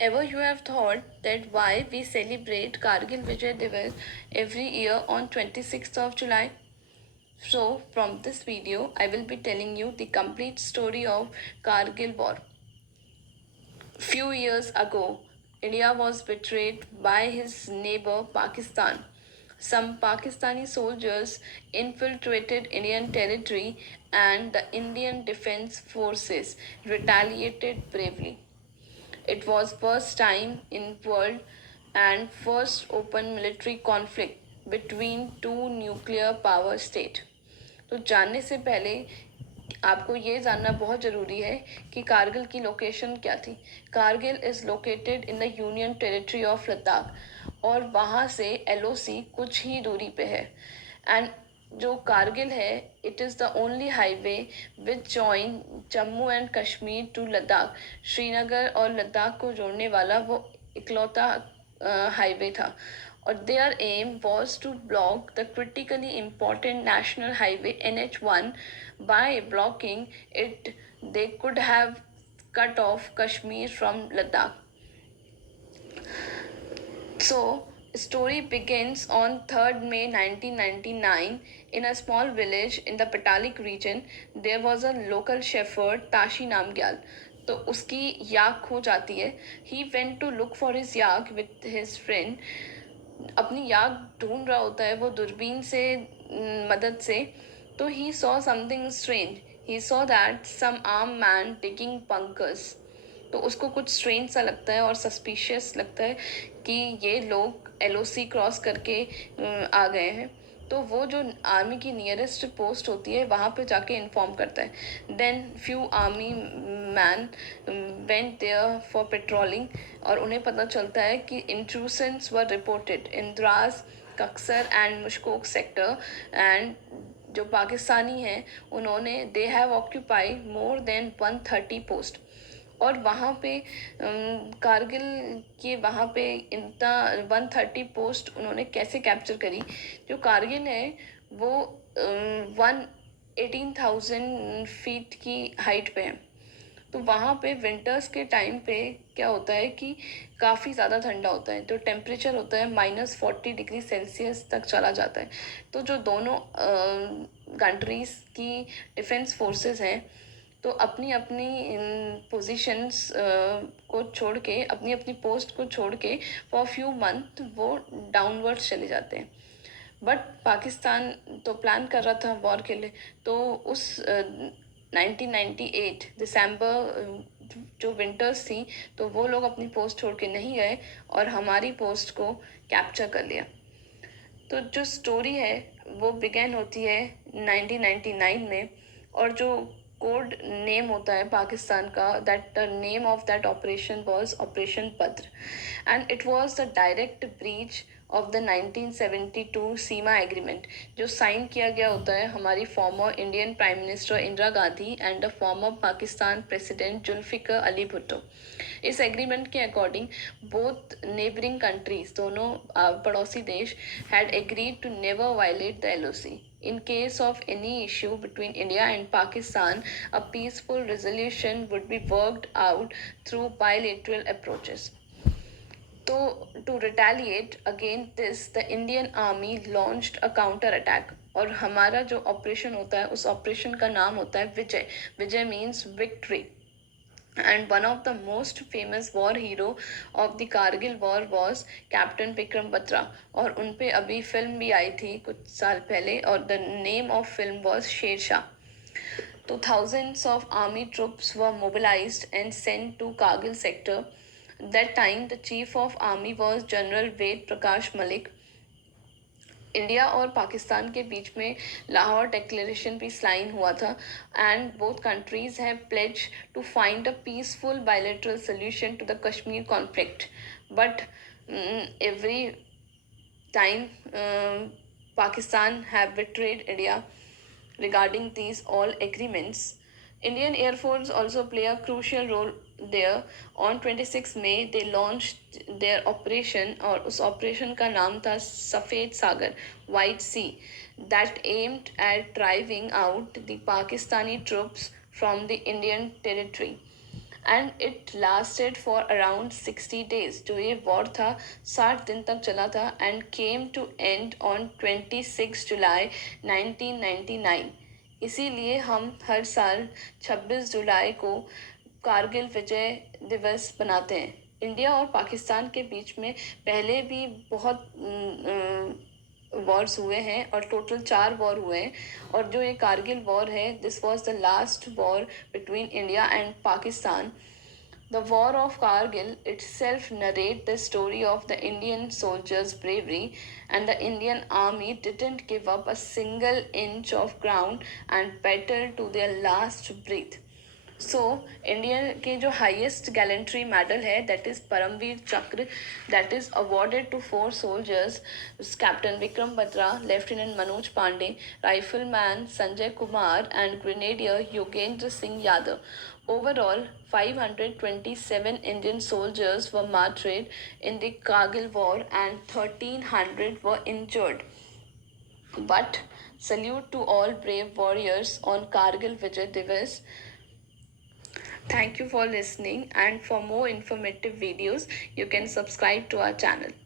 Ever you have thought that why we celebrate Kargil Vijay Diwas every year on 26th of July? So, from this video, I will be telling you the complete story of Kargil War. Few years ago, India was betrayed by his neighbor Pakistan. Some Pakistani soldiers infiltrated Indian territory and the Indian Defense Forces retaliated bravely. It was first time in world and first open military conflict between two nuclear power state. तो जानने से पहले आपको ये जानना बहुत ज़रूरी है कि कारगिल की लोकेशन क्या थी। Kargil is located in the union territory of Ladakh और वहाँ से एलओसी कुछ ही दूरी पे है। एंड जो कारगिल है it is the only highway which join Jammu and Kashmir to Ladakh. Srinagar और लद्दाख को जोड़ने वाला वो इकलौता हाईवे था और their aim was to block the critically important national highway NH1. By blocking it, they could have cut off Kashmir from Ladakh. So, story begins on 3rd May 1999 in a small village in the Patalik region. There was a local shepherd Tashi Namgyal. तो उसकी याक खो जाती है. He went to look for his yak with his friend. अपनी याक ढूंढ रहा होता है वो दूरबीन से मदद से. तो he saw something strange. He saw that some arm man taking Pankaj. तो उसको कुछ स्ट्रेंज सा लगता है और सस्पिशियस लगता है कि ये लोग एलओसी क्रॉस करके आ गए हैं. तो वो जो आर्मी की नियरेस्ट पोस्ट होती है वहाँ पे जाके इन्फॉर्म करता है. Then few army man went there for patrolling और उन्हें पता चलता है कि intrusions were reported in Dras, Kaksar and Mushkoh sector. And जो पाकिस्तानी हैं उन्होंने they have occupy more than 130 post. और वहाँ पे कारगिल के वहाँ पे इतना 130 पोस्ट उन्होंने कैसे कैप्चर करी. जो कारगिल है वो 18,000 फीट की हाइट पे है. तो वहाँ पे विंटर्स के टाइम पे क्या होता है कि काफ़ी ज़्यादा ठंडा होता है. तो टेम्परेचर होता है -40 डिग्री सेल्सियस तक चला जाता है. तो जो दोनों कंट्रीज़ की डिफेंस फोर्सेस हैं तो अपनी अपनी पोजीशंस को छोड़ के अपनी अपनी पोस्ट को छोड़ के फॉर फ्यू मंथ वो डाउनवर्ड चले जाते हैं. बट पाकिस्तान तो प्लान कर रहा था वॉर के लिए. तो उस 1998 दिसंबर जो विंटर्स थी तो वो लोग अपनी पोस्ट छोड़ के नहीं गए और हमारी पोस्ट को कैप्चर कर लिया. तो जो स्टोरी है वो बिगेन होती है 1999 में. और जो कोड नेम होता है पाकिस्तान का, that the name of that operation was operation पद्र. And it was the direct breach of the 1972 Simla agreement जो साइन किया गया होता है हमारी former Indian prime minister Indira Gandhi and the former Pakistan president Zulfikar Ali Bhutto. इस एग्रीमेंट के अकॉर्डिंग बोथ नेबरिंग कंट्रीज, दोनों पड़ोसी देश, had agreed to never violate the LOC. In case of any issue between India and Pakistan, a peaceful resolution would be worked out through bilateral approaches. So, to retaliate against this, the Indian Army launched a counter attack. और हमारा जो operation होता है उस operation का नाम होता है Vijay. Vijay means victory. And one of the most famous war hero of the Kargil war was Captain Vikram Batra. और उन पे अभी फिल्म भी आई थी कुछ साल पहले और the name of film was Sher Shah. तो thousands of army troops were mobilized and sent to Kargil sector. That time the chief of army was General Ved Prakash Malik. India और पाकिस्तान के बीच में लाहौर डिक्लेरेशन भी साइन हुआ था. And both countries have pledge to find a peaceful bilateral solution to the Kashmir conflict. But every time Pakistan have betrayed India regarding these all agreements. Indian Air Force also play a crucial role there. On 26 May they launched their operation और उस operation का नाम था सफ़ेद सागर, White Sea, that aimed at driving out the Pakistani troops from the Indian territory. And it lasted for around 60 days। जो ये war था 60 दिन तक चला था and came to end on 26 July 1999। इसीलिए हम हर साल 26 जुलाई को कारगिल विजय दिवस बनाते हैं। इंडिया और पाकिस्तान के बीच में पहले भी बहुत वॉर्स हुए हैं और टोटल 4 वॉर हुए हैं। और जो ये कारगिल वॉर है, this was the last war between India and Pakistan. The War of Kargil itself narrates the story of the Indian soldiers' bravery, and the Indian army didn't give up a single inch of ground and battled to their last breath. So India के जो highest gallantry medal है that is Paramvir Chakra, that is awarded to 4 soldiers, captain Vikram Batra, lieutenant Manoj Pandey, rifleman Sanjay Kumar and grenadier Yogendra Singh Yadav. Overall, 527 Indian soldiers were martyred in the Kargil war and 1300 were injured. But salute to all brave warriors on Kargil Vijay Divas. Thank you for listening, and for more informative videos, you can subscribe to our channel.